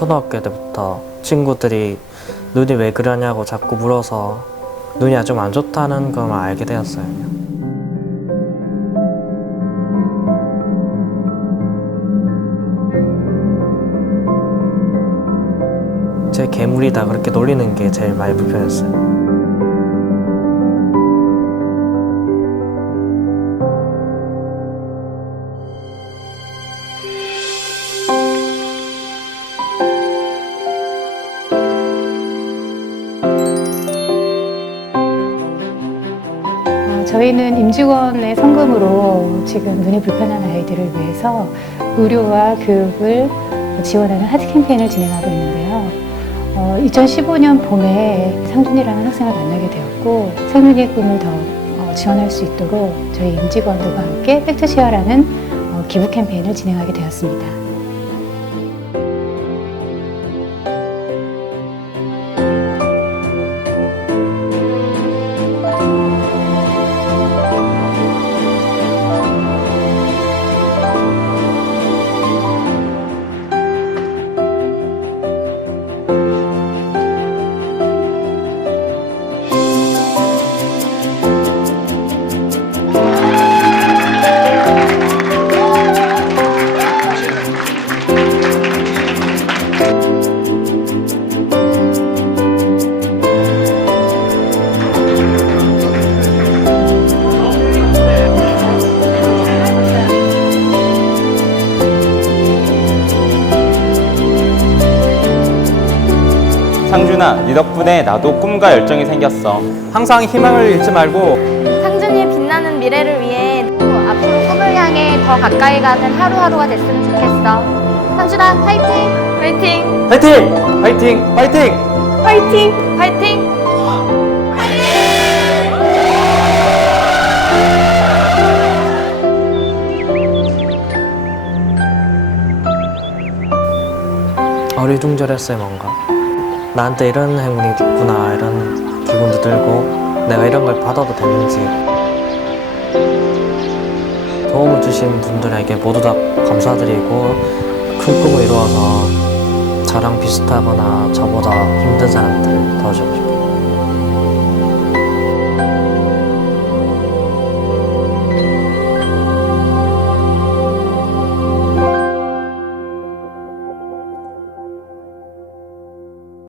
초등학교 때부터 친구들이 눈이 왜 그러냐고 자꾸 물어서 눈이 좀안 좋다는 걸 알게 되었어요. 제 괴물이다 그렇게 놀리는 게 제일 많이 불편했어요. 저희는 임직원의 성금으로 지금 눈이 불편한 아이들을 위해서 의료와 교육을 지원하는 하트 캠페인을 진행하고 있는데요. 어, 2015년 봄에 상준이라는 학생을 만나게 되었고 상준이의 꿈을 더 어, 지원할 수 있도록 저희 임직원들과 함께 팩트시어라는 어, 기부 캠페인을 진행하게 되었습니다. 상준아, 네 덕분에 나도 꿈과 열정이 생겼어. 항상 희망을 잃지 말고 상준이의 빛나는 미래를 위해 또 앞으로 꿈을 향해 더 가까이 가는 하루하루가 됐으면 좋겠어. 상준아, 파이팅! 파이팅! 파이팅! 파이팅! 파이팅! 파이팅! 파이팅! 어리둥절했어요 뭔가 나한테 이런 행운이 있구나 이런 기분도 들고 내가 이런 걸 받아도 되는지. 도움을 주신 분들에게 모두 다 감사드리고 큰 꿈을 이루어서 저랑 비슷하거나 저보다 힘든 사람들 도와주고 싶어요